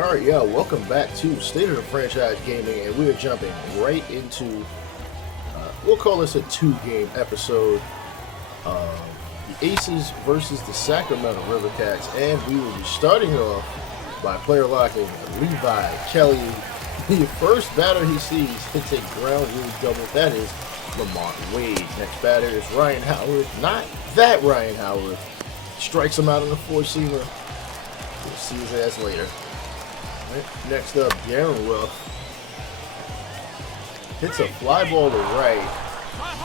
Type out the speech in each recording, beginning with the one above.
Alright, yeah, welcome back to State of the Franchise Gaming, and we are jumping right into, we'll call this a two-game episode of the Aces versus the Sacramento Rivercats, and we will be starting off by player locking Levi Kelly. The first batter he sees hits a ground rule double. That is Lamont Wade. Next batter is Ryan Howard. Not that Ryan Howard. Strikes him out on the four-seamer. We'll see his ass later. Next up, Darren Ruff hits a fly ball to right,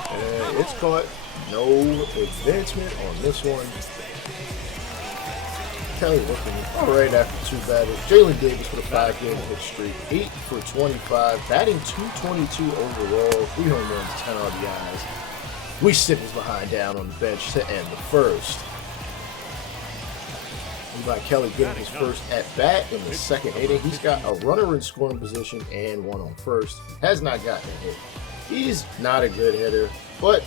and it's caught. No advancement on this one. Kelly looking all right after two batters. Jalen Davis with a 5-game hit streak, 8 for 25, batting .222 overall, 3 home runs, 10 RBIs. We sit his behind down on the bench to end the first. Levi Kelly getting his first at-bat in the second inning. He's got a runner in scoring position and one on first. Has not gotten a hit. He's not a good hitter, but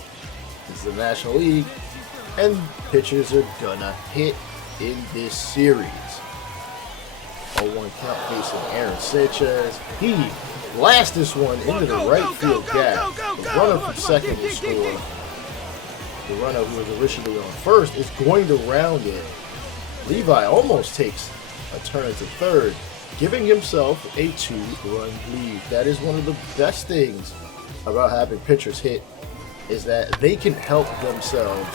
it's the National League, and pitchers are gonna hit in this series. 0-1 count facing Aaron Sanchez. He blasts this one into the right field gap. The runner from second will score. The runner who was originally on first is going to round it. Levi almost takes a turn to third, giving himself a 2-run lead. That is one of the best things about having pitchers hit, is that they can help themselves.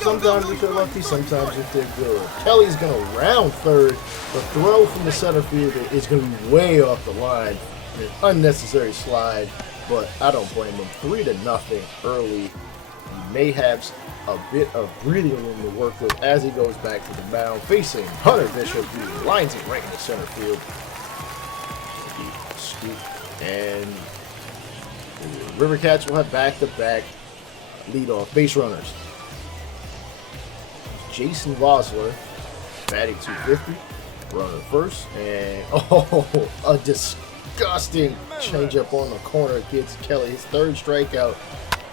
Sometimes if they're lucky, sometimes if they're good. Kelly's going to round third. The throw from the center fielder is going to be way off the line. An unnecessary slide, but I don't blame him. 3-0 early. He may have a bit of breathing room to work with as he goes back to the mound, facing Hunter Bishop, who lines it right in the center field. Scoop, and the Rivercats will have back-to-back leadoff base runners. Jason Vosler, batting .250, runner first, and a disgusting changeup on the corner gets Kelly his third strikeout.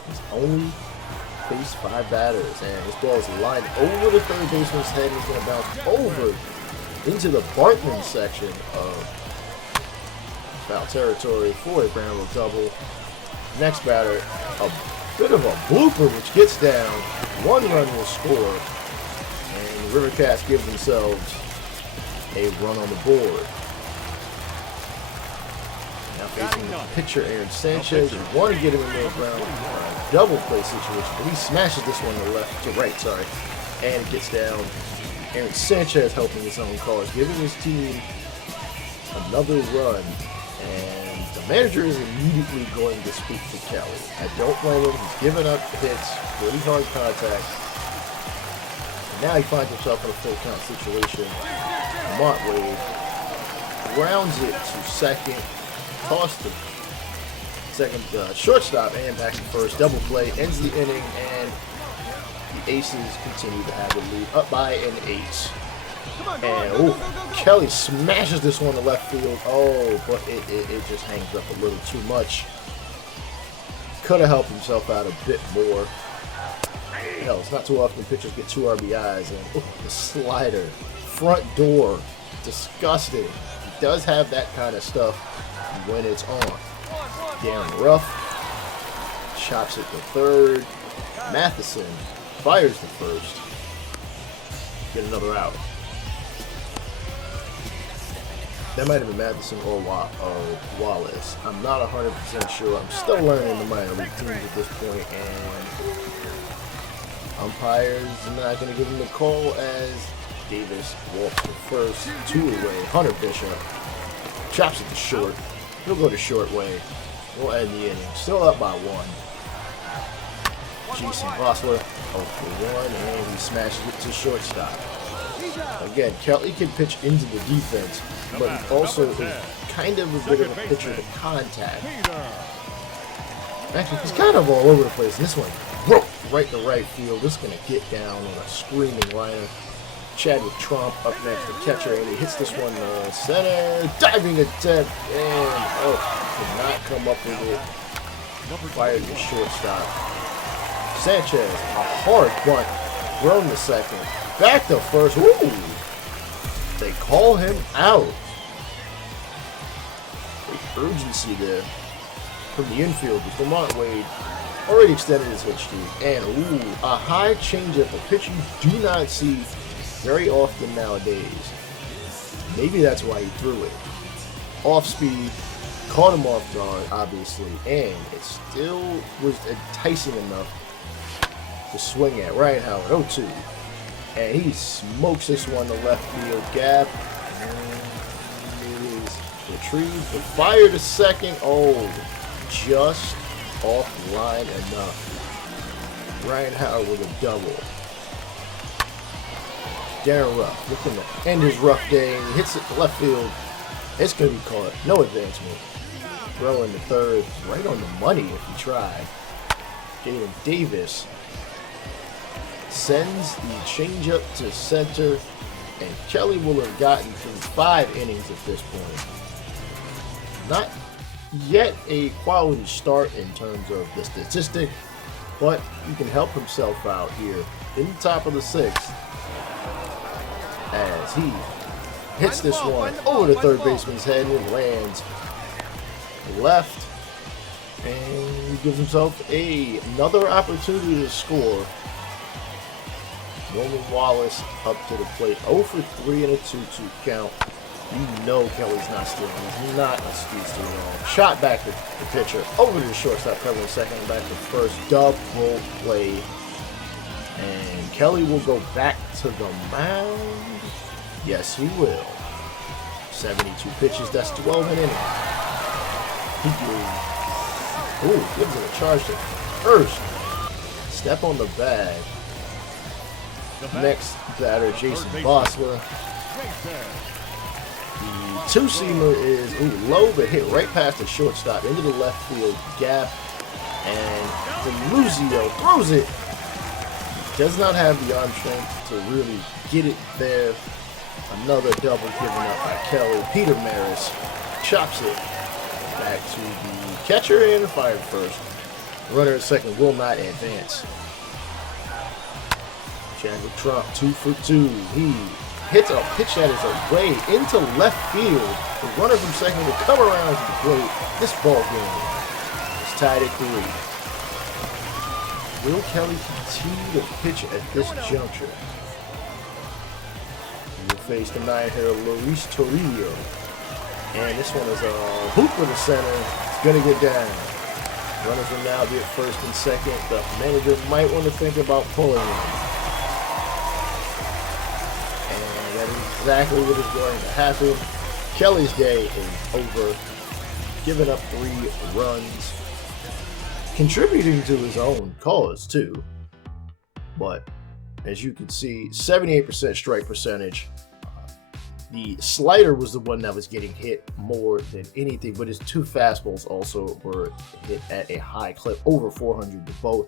He's only faced 5 batters, and this ball is lined over the third baseman's head. He's going to bounce over into the Bartman section of foul territory for a ground rule double. Next batter, a bit of a blooper, which gets down. 1 run will score, and the Rivercats give themselves a run on the board. Now facing the pitcher, Aaron Sanchez. You want to get him in the ground. Double play situation, but he smashes this one to right, and it gets down. Aaron Sanchez helping his own cause, giving his team another run, and the manager is immediately going to speak to Kelly. I don't blame him. He's given up hits, pretty hard contact, and now he finds himself in a full count situation. Lamont Wade grounds it to second, tossed to second, shortstop, and back to first. Double play ends the inning, and the Aces continue to have the lead, up by an 8. And Kelly smashes this one to left field. Oh, but it just hangs up a little too much. Could have helped himself out a bit more. Hell, it's not too often pitchers get 2 RBIs. And the slider, front door, disgusting. He does have that kind of stuff when it's on. Darren Ruff chops it to third. Matheson fires the first. Get another out. That might have been Matheson or Wallis. I'm not 100% sure. I'm still learning the minor league teams at this point, and umpires are not going to give him a call as Davis walks to first. 2 away. Hunter Bishop chops it to short. He'll go to short way. We'll end the inning. Still up by 1. Jason Vosler 0 for 1, and he smashes it to shortstop. Again, Kelly can pitch into the defense, but he also is kind of a bit of a pitcher to contact. Actually, he's kind of all over the place. This one, right to right field. This is going to get down on a screaming liner. Chadwick Trump up next, the catcher, and he hits this one center. Diving attempt, and could not come up with it. Fired to shortstop. Sanchez, a hard bunt, thrown to second. Back to first. Ooh! They call him out. Great urgency there from the infield. Lamont Wade already extended his hit streak. And, ooh, a high changeup, a pitch you do not see very often nowadays. Maybe that's why he threw it. Off speed, caught him off guard, obviously, and it still was enticing enough to swing at. Ryan Howard, 0-2. And he smokes this one to left field gap. And it is retrieved. The fire to second. Oh, just offline enough. Ryan Howard with a double. Darren Ruff looking to end his rough day. He hits it to left field. It's going to be caught. No advancement. Throwing to third. Right on the money if he tried. Jaden Davis sends the changeup to center. And Kelly will have gotten through 5 innings at this point. Not yet a quality start in terms of the statistic, but he can help himself out here in the top of the 6th. As he hits this one over the third baseman's head and lands left, and he gives himself another opportunity to score. Norman Wallis up to the plate, 0 for 3 and a 2-2 count. You know Kelly's not stealing. He's not a speedster at all. Shot back to the pitcher, over to the shortstop, covering second, and back to first. Double play. And Kelly will go back to the mound. Yes, he will. 72 pitches, that's 12 an inning. He gives it a charge to first. Step on the bag. Next batter, Jason Bosler. The two-seamer is low, but hit right past the shortstop into the left field gap. And Deluzio throws it. Does not have the arm strength to really get it there. Another double given up by Kelly. Peter Maris chops it back to the catcher and fired first. Runner at second will not advance. Chadwick Trump, 2 for 2. He hits a pitch that is away into left field. The runner from second will come around to the plate. This ball game is tied at 3. Will Kelly continue to pitch at this juncture? He will face the 9-hitter Luis Toribio. And this one is a hoop for the center. It's going to get down. Runners will now be at first and second. The manager might want to think about pulling him. And that is exactly what is going to happen. Kelly's day is over. Giving up 3 runs. Contributing to his own cause, too. But, as you can see, 78% strike percentage. The slider was the one that was getting hit more than anything, but his 2 fastballs also were hit at a high clip, over 400 to both.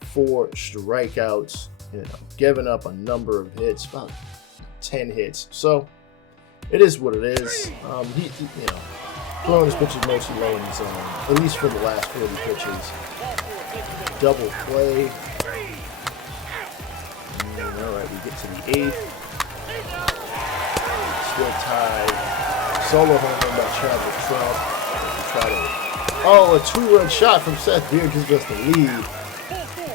4 strikeouts, giving up a number of hits, about 10 hits. So, it is what it is. He throwing his pitches mostly low in the zone, at least for the last 40 pitches. Double play. All right, we get to the 8th. Still tied. Solo home run by Chadwick Trump. A 2-run shot from Seth Beard gives us the lead.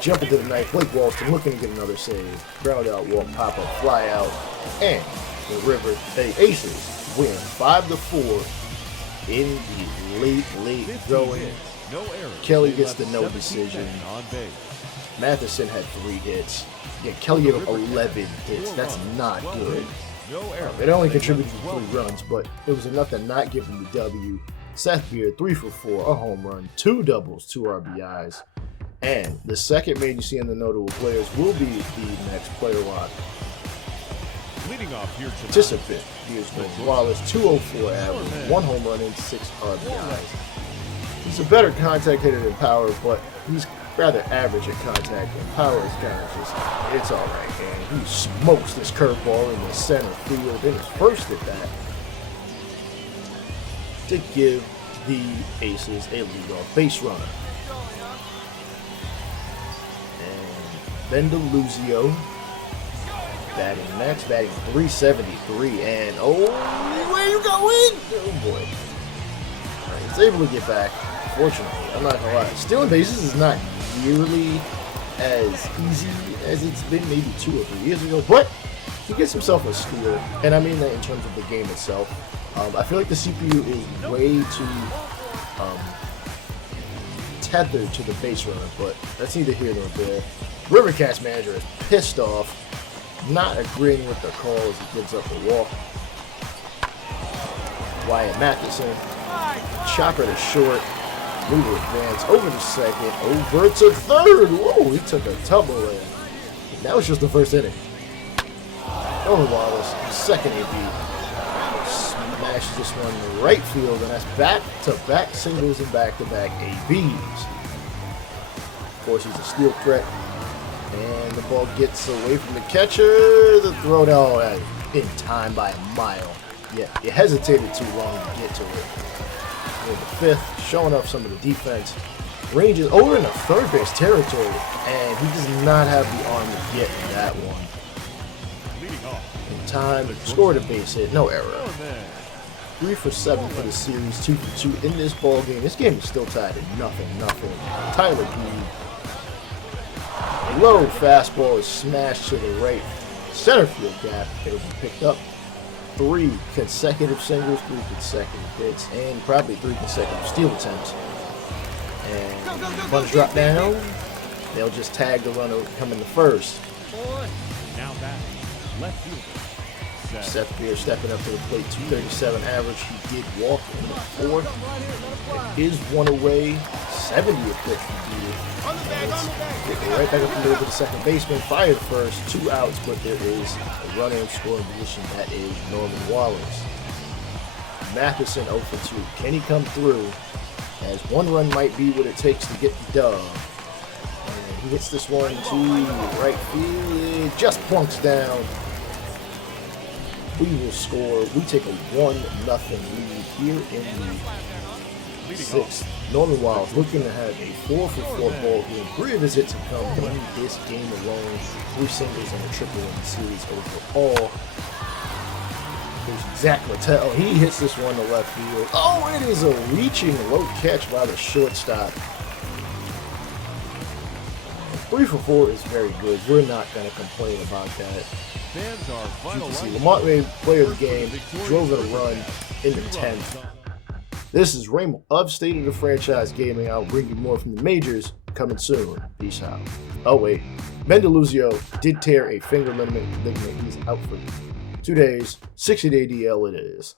Jumping to the 9th, Blake Walston looking to get another save. Ground out, walk, pop up, fly out, and the Aces win 5-4 in the late going. Kelly gets the no decision. Matheson had 3 hits. Yeah, Kelly gave up 11 hits. That's not good. It only contributed to 3 runs, but it was enough to not give him the W. Seth Beard, 3 for 4, a home run, 2 doubles, 2 RBIs. And the second man you see in the notable players will be the next player watch Leading off here tonight, participant. Here's Norman Wallis, 204 average, 1 home run, and 6 RBIs. He's a better contact hitter than power, but he's rather average at contact, and power is kind of just, it's all right. And he smokes this curveball in the center field in his first at bat to give the Aces a leadoff base runner. And then Deluzio batting next, batting 373, and oh, where you going? Oh boy. All right, he's able to get back. Fortunately, I'm not gonna lie. Stealing bases is not nearly as easy as it's been maybe 2 or 3 years ago, but he gets himself a steal, and I mean that in terms of the game itself. I feel like the CPU is way too tethered to the base runner, but that's neither here nor there. Rivercats manager is pissed off, not agreeing with the call as he gives up the walk. Wyatt Matheson, chopper to short, move to advance, over to second, over to third. Whoa, he took a tumble in. That was just the first inning. Norman Wallis, second AB, smashes this one to right field, and that's back-to-back singles and back-to-back ABs. Of course, he's a steal threat, and the ball gets away from the catcher. The throw down in time by a mile. Yeah, it hesitated too long to get to it. In the fifth, showing up some of the defense. Ranges over into third base territory, and he does not have the arm to get that one. In time, scored a base hit, no error. 3 for 7 for the series, 2 for 2 in this ball game. This game is still tied at nothing. Tyler Green. Low fastball is smashed to the right center field gap. It'll be picked up. 3 consecutive singles, 3 consecutive hits, and probably 3 consecutive steal attempts. And runs drop down. They'll just tag the runner coming to first. Now back, left fielder. Seth Beer stepping up to the plate, 237 average. He did walk in the fourth. It is one away, 70th pitch from Beer. Right back up the middle to the second baseman, fired first, 2 outs, but there is a runner in scoring position. That is Norman Wallis. Matheson 0 for 2. Can he come through? As 1 run might be what it takes to get the dub. And he hits this one to right field. It just plunks down. We will score. We take a 1-0 lead here in the 6th. Norman Wallis looking to have a 4 for 4 ball game. 3 of his hits have come in this game alone. 3 singles and a triple in the series overall. There's Zach Littell. He hits this one to left field. Oh, it is a reaching low catch by the shortstop. 3 for 4 is very good. We're not going to complain about that. Fans are You final can see line. Lamont Ray, player of the game, drove in a run in the 10th. This is Raymond of State of the Franchise Gaming. I'll bring you more from the majors coming soon. Peace out. Oh wait, Mendoluzio did tear a finger ligament. He's out for 2 days. 60-day DL it is.